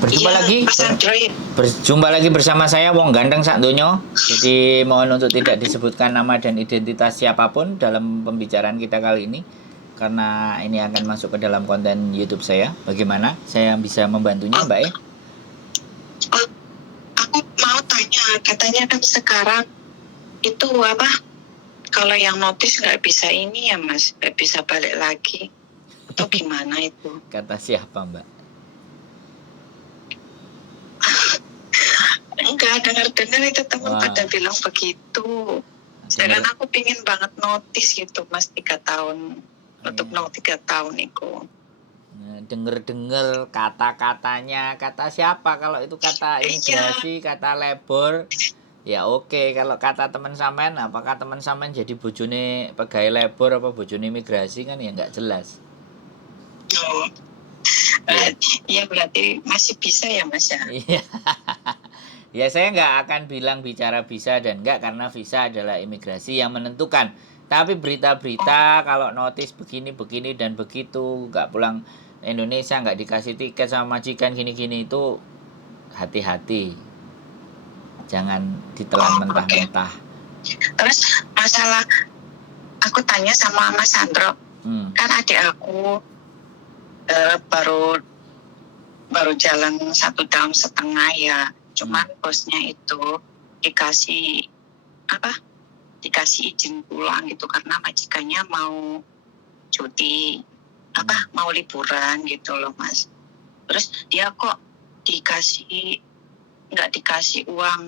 Berjumpa Iya, lagi. Mas Android. Berjumpa lagi bersama saya Wong Gandeng sak donya. Jadi mohon untuk tidak disebutkan nama dan identitas siapapun dalam pembicaraan kita kali ini karena ini akan masuk ke dalam konten YouTube saya. Bagaimana saya bisa membantunya, Oh, Mbak E? oh, aku mau tanya, katanya kan sekarang itu apa? Kalau yang notis nggak bisa ini ya Mas, nggak bisa balik lagi. Atau gimana itu? Kata siapa, Mbak? Enggak, dengar-dengar itu teman Wah, pada bilang begitu. Sedangkan denger, aku pingin banget notis gitu Mas 3 tahun. Untuk iya. no 3 tahun itu. Denger-denger kata-katanya, kata siapa? Kalau itu kata Iya, imigrasi, kata labor, ya oke. Kalau kata teman sampean, apakah teman sampean jadi bojone pegawai labor apa bojone imigrasi kan ya nggak jelas. oh, Iya. iya berarti masih bisa ya Mas ya? Iya. Ya saya nggak akan bilang bicara visa dan enggak karena visa adalah imigrasi yang menentukan. Tapi Oh, berita-berita kalau notis begini-begini dan begitu nggak pulang Indonesia nggak dikasih tiket sama majikan gini-gini itu hati-hati. Jangan ditelan oh oke. mentah-mentah. Terus masalah aku tanya sama Mas Sandro, Hmm. kan adik aku baru baru jalan 1 tahun setengah ya. Cuman bosnya itu dikasih apa? Dikasih izin pulang gitu karena majikannya mau cuti mau liburan gitu loh Mas. Terus dia kok dikasih nggak dikasih uang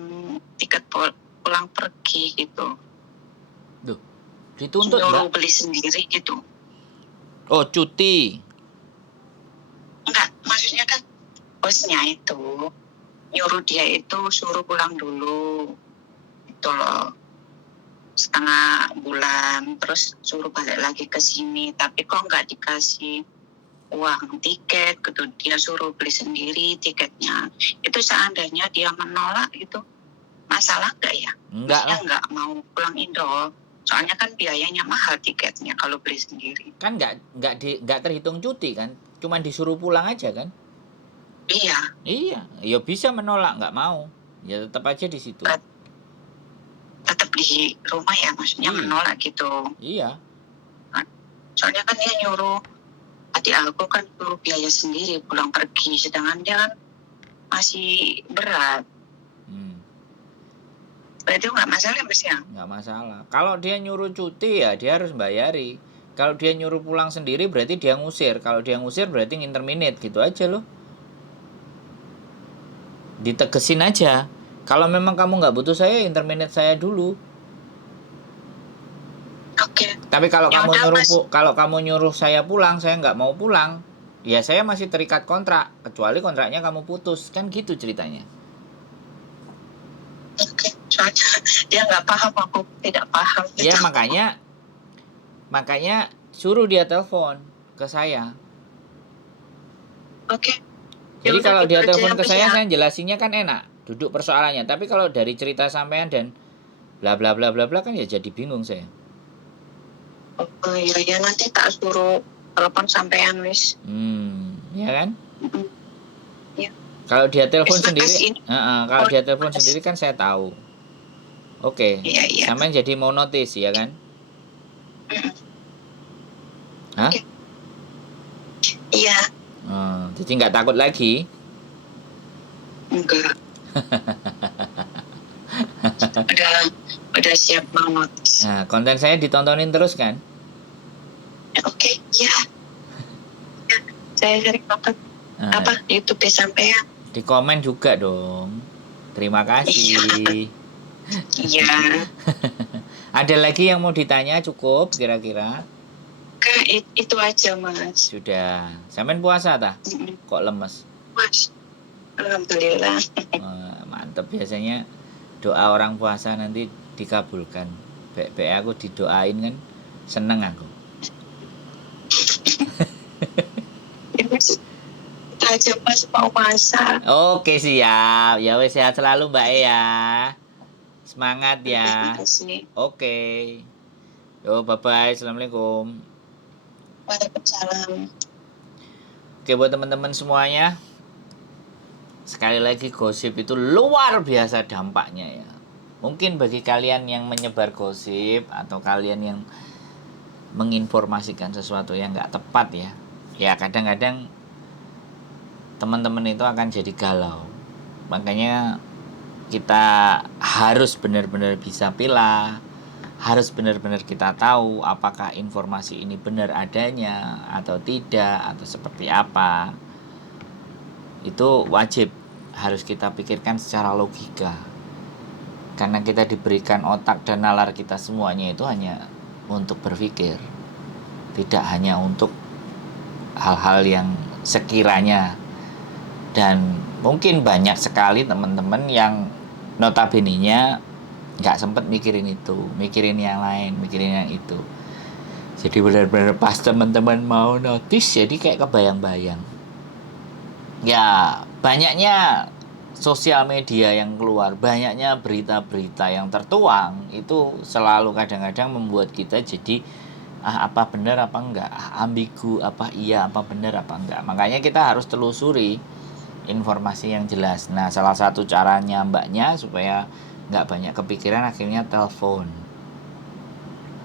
tiket pulang pergi gitu. Duh, dituntut Nyuruh Mbak. beli sendiri gitu. Oh, cuti. Enggak, maksudnya kan bosnya itu nyuruh dia itu suruh pulang dulu itu loh, 1/2 bulan, terus suruh balik lagi ke sini, tapi kok nggak dikasih uang tiket gitu, dia suruh beli sendiri tiketnya. Itu seandainya dia menolak itu masalah nggak ya? Enggak Maksudnya lah. nggak mau pulang Indo, soalnya kan biayanya mahal tiketnya kalau beli sendiri. Kan nggak terhitung cuti kan. Cuman disuruh pulang aja kan. Iya, Iya, ya bisa menolak nggak mau. Ya tetap aja di situ. tetap di rumah ya, maksudnya Iya. menolak gitu. Iya. Soalnya kan dia nyuruh adik aku kan suruh biaya sendiri pulang pergi, sedangkan dia kan masih berat. Hmm. Berarti nggak masalah Mas ya? Nggak masalah. Kalau dia nyuruh cuti ya dia harus bayari. Kalau dia nyuruh pulang sendiri berarti dia ngusir. Kalau dia ngusir berarti nginterminate gitu aja loh. Ditegesin aja. Kalau memang kamu nggak butuh saya, interminate saya dulu. Oke. Tapi kalau Ya kamu udah nyuruh Mas. kalau kamu nyuruh saya pulang, saya nggak mau pulang. Ya saya masih terikat kontrak, kecuali kontraknya kamu putus, kan gitu ceritanya. Oke. Soalnya dia nggak paham, aku tidak paham Ya gitu. makanya suruh dia telepon ke saya. Oke. Ya Jadi udah kalau gitu dia aja ya telepon ke Mas ya. saya jelasinnya kan enak, duduk persoalannya. Tapi kalau dari cerita sampean dan bla bla bla bla bla kan ya jadi bingung saya. Oh iya ya, nanti tak suruh telepon sampean wis. Ya kan? Ya. Kalau dia telepon Wis sendiri, makasih. kalau dia telepon Mas. sendiri kan saya tahu. Oke, Iya iya. sampean jadi mau notice ya kan? Hah? Oke. Iya. Jadi nggak takut lagi? Enggak. Udah siap mau notis. Nah, konten saya ditontonin terus kan? Oke. Ya. Ya. Saya sering nonton Nah, YouTube sampean. di komen juga dong. Terima Iya. kasih. Iya. Ada lagi yang mau ditanya cukup kira-kira? Kak, itu aja Mas. Sudah. Sampean puasa tah? Mm-mm. Kok lemes? Mas. Alhamdulillah. Mantep biasanya doa orang puasa nanti dikabulkan. Be aku didoain kan seneng aku. Ya, Mas. Itu aja Mas mau masak. Oke siap. Ya wes sehat selalu Mbak E ya. Semangat Terima ya. kasih. Oke. Yo bye bye. Assalamualaikum. Waalaikumsalam. Oke buat teman-teman semuanya. sekali lagi gosip itu luar biasa dampaknya ya. Mungkin bagi kalian yang menyebar gosip atau kalian yang menginformasikan sesuatu yang nggak tepat ya, ya kadang-kadang teman-teman itu akan jadi galau. Makanya kita harus benar-benar bisa pilah, harus benar-benar kita tahu apakah informasi ini benar adanya atau tidak atau seperti apa. Itu wajib harus kita pikirkan secara logika, karena kita diberikan otak dan nalar kita semuanya itu hanya untuk berpikir, tidak hanya untuk hal-hal yang sekiranya. Dan mungkin banyak sekali teman-teman yang notabene-nya nggak sempet mikirin itu, mikirin yang lain, mikirin yang itu. Jadi benar-benar pas teman-teman mau notice, jadi kayak kebayang-bayang. Ya, banyaknya sosial media yang keluar, banyaknya berita-berita yang tertuang, itu selalu kadang-kadang membuat kita jadi apa benar apa enggak, ambigu, apa iya apa benar apa enggak. Makanya kita harus telusuri informasi yang jelas. Nah, salah satu caranya mbaknya supaya nggak banyak kepikiran akhirnya telepon.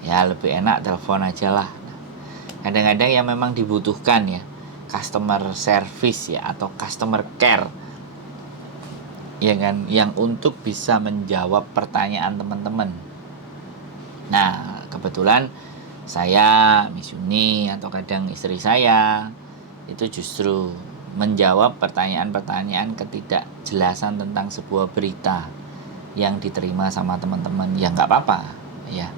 Ya, lebih enak telepon aja lah. Kadang-kadang yang memang dibutuhkan ya customer service ya atau customer care, ya kan, yang untuk bisa menjawab pertanyaan teman-teman. Nah, kebetulan saya, Miss Yuni, atau kadang istri saya itu justru menjawab pertanyaan-pertanyaan ketidakjelasan tentang sebuah berita yang diterima sama teman-teman. Ya nggak apa-apa ya.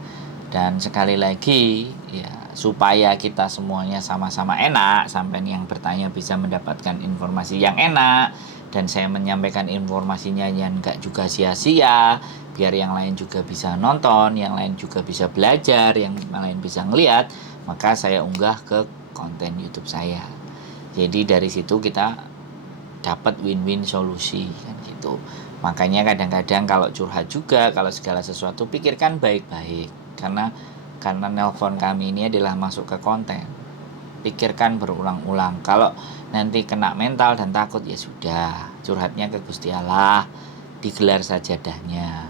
Dan sekali lagi ya, supaya kita semuanya sama-sama enak, sampai yang bertanya bisa mendapatkan informasi yang enak, dan saya menyampaikan informasinya yang nggak juga sia-sia, biar yang lain juga bisa nonton, yang lain juga bisa belajar, yang lain bisa ngeliat, maka saya unggah ke konten YouTube saya. Jadi dari situ kita dapat win-win solusi kan gitu. Makanya kadang-kadang kalau curhat juga, kalau segala sesuatu pikirkan baik-baik, karena nelpon kami ini adalah masuk ke konten. Pikirkan berulang-ulang. Kalau nanti kena mental dan takut, ya sudah, curhatnya ke Gusti Allah, digelar sajadahnya.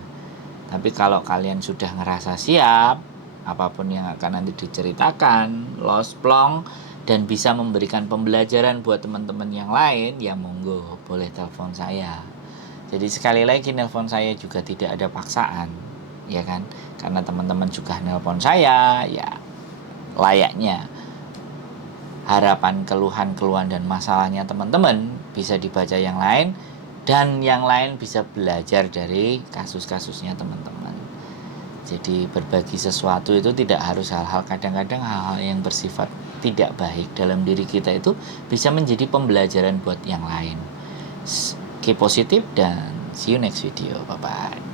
Tapi kalau kalian sudah ngerasa siap, apapun yang akan nanti diceritakan, los plong, dan bisa memberikan pembelajaran buat teman-teman yang lain, ya monggo, boleh telepon saya. Jadi sekali lagi, nelpon saya juga tidak ada paksaan, ya kan? Karena teman-teman juga nelpon saya, ya layaknya harapan, keluhan dan masalahnya teman-teman bisa dibaca yang lain, dan yang lain bisa belajar dari kasus-kasusnya teman-teman. Jadi berbagi sesuatu itu tidak harus hal-hal, kadang-kadang hal-hal yang bersifat tidak baik dalam diri kita itu bisa menjadi pembelajaran buat yang lain. Keep positif dan see you next video. Bye-bye.